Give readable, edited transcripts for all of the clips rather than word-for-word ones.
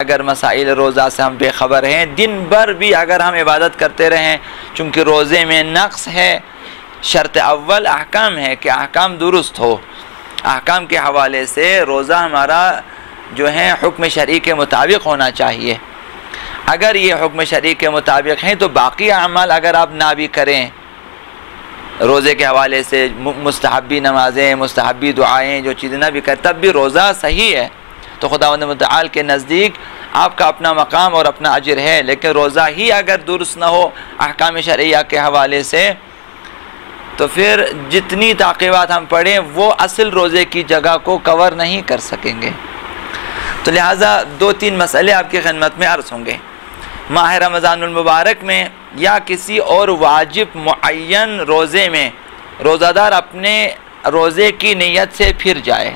अगर मसाइल रोज़ा से हम बेखबर हैं, दिन भर भी अगर हम इबादत करते रहें, चूँकि रोज़े में नक्स है, शर्त अव्वल अहकाम है कि अहकाम दुरुस्त हो। अहकाम के हवाले से रोज़ा हमारा जो है हुक्म शरई के मुताबिक होना चाहिए। अगर ये हुक्म शरई के मुताबिक हैं तो बाकी अमाल अगर आप ना भी करें, रोज़े के हवाले से मुस्तहब्बी नमाज़ें, मुस्तहब्बी दुआएँ जो चीज़ें ना भी करें, तब भी रोज़ा सही है। तो खुदावंद मुतआल के नज़दीक आपका अपना मकाम और अपना अजर है। लेकिन रोज़ा ही अगर दुरुस्त ना हो अहकाम शरइया के हवाले से, तो फिर जितनी ताक़ीबात हम पढ़ें वो असल रोज़े की जगह को कवर नहीं कर सकेंगे। तो लिहाजा 2-3 मसले आपकी खिदमत में अर्ज़ होंगे। माह रमज़ानुल मुबारक में या किसी और वाजिब मुअय्यन रोज़े में रोज़ादार अपने रोज़े की नीयत से फिर जाए,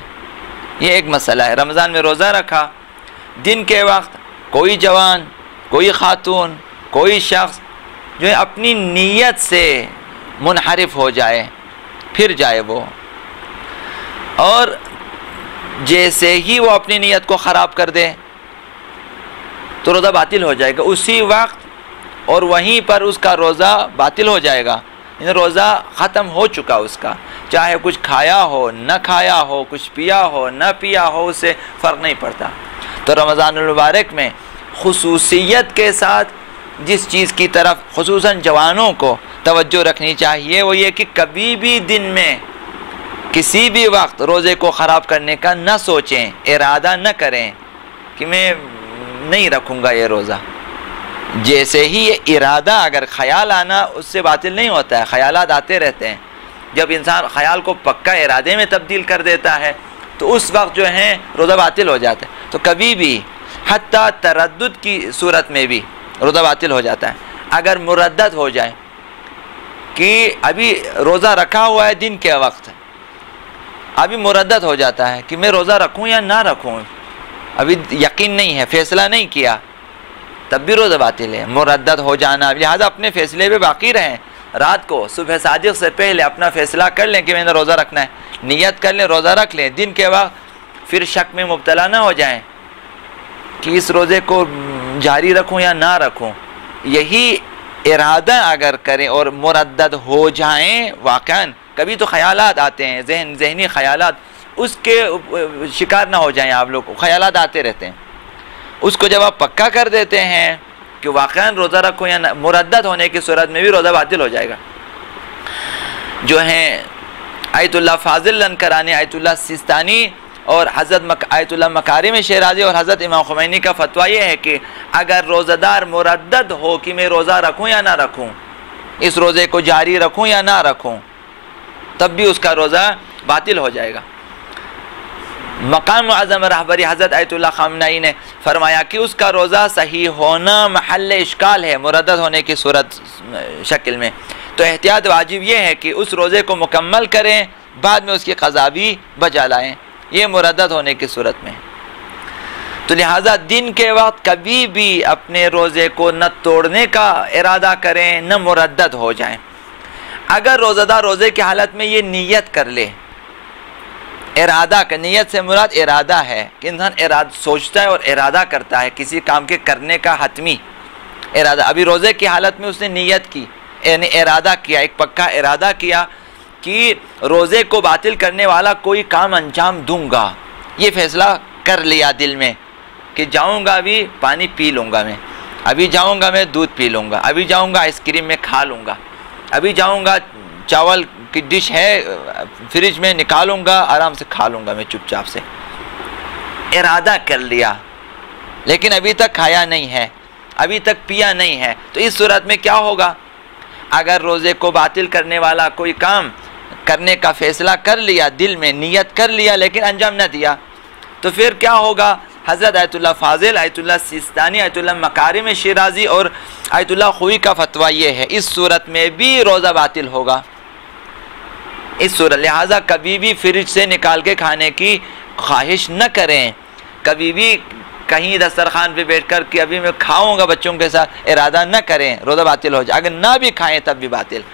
ये एक मसला है। रमज़ान में रोज़ा रखा, दिन के वक्त कोई जवान, कोई ख़ातून, कोई शख्स जो है अपनी नीयत से मुनहरिफ हो जाए, फिर जाए वो, और जैसे ही वो अपनी नीयत को ख़राब कर दे तो रोज़ा बातिल हो जाएगा उसी वक्त, और वहीं पर उसका रोज़ा बातिल हो जाएगा। रोज़ा ख़त्म हो चुका उसका, चाहे कुछ खाया हो न खाया हो, कुछ पिया हो न पिया हो, उससे फ़र्क नहीं पड़ता। तो रमज़ानुल मुबारक में खुसूसियत के साथ जिस चीज़ की तरफ खुसूसन जवानों को तवज्जो रखनी चाहिए वो ये कि कभी भी दिन में किसी भी वक्त रोज़े को ख़राब करने का न सोचें, इरादा न करें कि मैं नहीं रखूँगा ये रोज़ा। जैसे ही ये इरादा, अगर ख़याल आना उससे बातिल नहीं होता है, ख़यालात आते रहते हैं। जब इंसान ख़याल को पक्का इरादे में तब्दील कर देता है तो उस वक्त जो है रोज़ा बातिल हो जाता है। तो कभी भी हत्ता तरद्दुद की सूरत में भी रोज़ा बातिल हो जाता है। अगर मुरद्दत हो जाए कि अभी रोज़ा रखा हुआ है दिन के वक्त, अभी मुरद्दत हो जाता है कि मैं रोज़ा रखूँ या ना रखूँ, अभी यकीन नहीं है, फ़ैसला नहीं किया, तब भी रोज़ा बातिल है। मुरद्दत हो जाना, लिहाजा अपने फ़ैसले पे बाकी रहें। रात को सुबह सादिक से पहले अपना फ़ैसला कर लें कि मैंने रोज़ा रखना है, नियत कर लें, रोज़ा रख लें। दिन के वक्त फिर शक में मुब्तला ना हो जाएं कि इस रोज़े को जारी रखूं या ना रखूं। यही इरादा अगर करें और मुरद्दत हो जाएं, वाक़अन कभी तो ख़यालात आते हैं, जहनी ख़यालात, उसके शिकार ना हो जाएं आप लोग। ख़यालात आते रहते हैं, उसको जब आप पक्का कर देते हैं कि वाक़अन रोज़ा रखो या ना, मुरद्दत होने की सूरत में भी रोज़ा बातिल हो जाएगा। जो हैं आयतुल्लाह फ़ाज़िल लनकरानी, आयतुल्लाह सिस्तानी और हज़रत आयतुल्लाह मकारिम शिराज़ी और हज़रत इमाम ख़ुमैनी का फ़तवा ये है कि अगर रोज़ादार मुरद्दत हो कि मैं रोज़ा रखूँ या ना रखूँ, इस रोज़े को जारी रखूँ या ना रखूँ, तब भी उसका रोज़ा बातिल हो जाएगा। मकाम आज़म रहबरी हज़रत आयतुल्लाह ख़ामनई ने फरमाया कि उसका रोज़ा सही होना महल इश्काल है मुरद्दत होने की सूरत शक्ल में। तो एहतियात वाजिब ये है कि उस रोज़े को मुकम्मल करें, बाद में उसकी क़ज़ा भी बजा लाएँ, ये मुरद्दत होने की सूरत में। तो लिहाजा दिन के वक्त कभी भी अपने रोज़े को न तोड़ने का इरादा करें, न मुरद्दत हो जाएं। अगर रोज़ादार रोज़े की हालत में ये नीयत कर ले, इरादा का, नीयत से मुराद इरादा है कि इंसान सोचता है और इरादा करता है किसी काम के करने का हतमी इरादा। अभी रोज़े की हालत में उसने नीयत की, यानी इरादा किया, एक पक्का इरादा किया कि रोज़े को बातिल करने वाला कोई काम अंजाम दूंगा। ये फ़ैसला कर लिया दिल में कि जाऊंगा अभी पानी पी लूँगा, मैं अभी जाऊंगा मैं दूध पी लूँगा, अभी जाऊंगा आइसक्रीम में खा लूँगा, अभी जाऊंगा चावल की डिश है फ्रिज में निकालूंगा, आराम से खा लूँगा मैं चुपचाप से। इरादा कर लिया लेकिन अभी तक खाया नहीं है, अभी तक पिया नहीं है। तो इस सूरत में क्या होगा? अगर रोज़े को बातिल करने वाला कोई काम करने का फ़ैसला कर लिया, दिल में नियत कर लिया लेकिन अंजाम न दिया, तो फिर क्या होगा? हज़रत Ayatollah Fazil, Ayatollah Sistani, Ayatollah मकारिम Shirazi और आयतुल्लाह ख़ुई का फ़तवा ये है, इस सूरत में भी रोज़ा बातिल होगा। इस सूरत लिहाजा कभी भी फ्रिज से निकाल के खाने की ख्वाहिश न करें, कभी भी कहीं दस्तरखान पे बैठकर कि अभी मैं खाऊंगा बच्चों के साथ, इरादा न करें, रोज़ा बातिल हो जाए। अगर ना भी खाएं तब भी बातिल।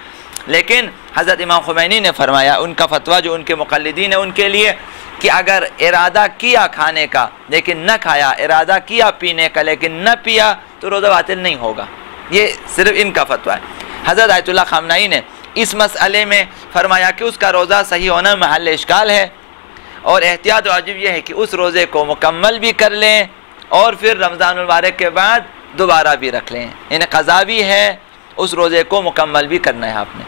लेकिन हज़रत इमाम ख़ुमैनी ने फरमाया, उनका फ़तवा जो उनके मुक़ल्लिदीन है उनके लिए, कि अगर इरादा किया खाने का लेकिन न खाया, इरादा किया पीने का लेकिन न पिया, तो रोज़ा बातिल नहीं होगा। ये सिर्फ इनका फतवा है। हज़रत आयतुल्लाह ख़ामनई ने इस मसले में फरमाया कि उसका रोज़ा सही होना महल इश्काल है, और एहतियात वाजिब यह है कि उस रोज़े को मुकम्मल भी कर लें और फिर रमज़ान मुबारक के बाद दोबारा भी रख लें। यानी क़ज़ा भी है, उस रोज़े को मुकम्मल भी करना है आपने।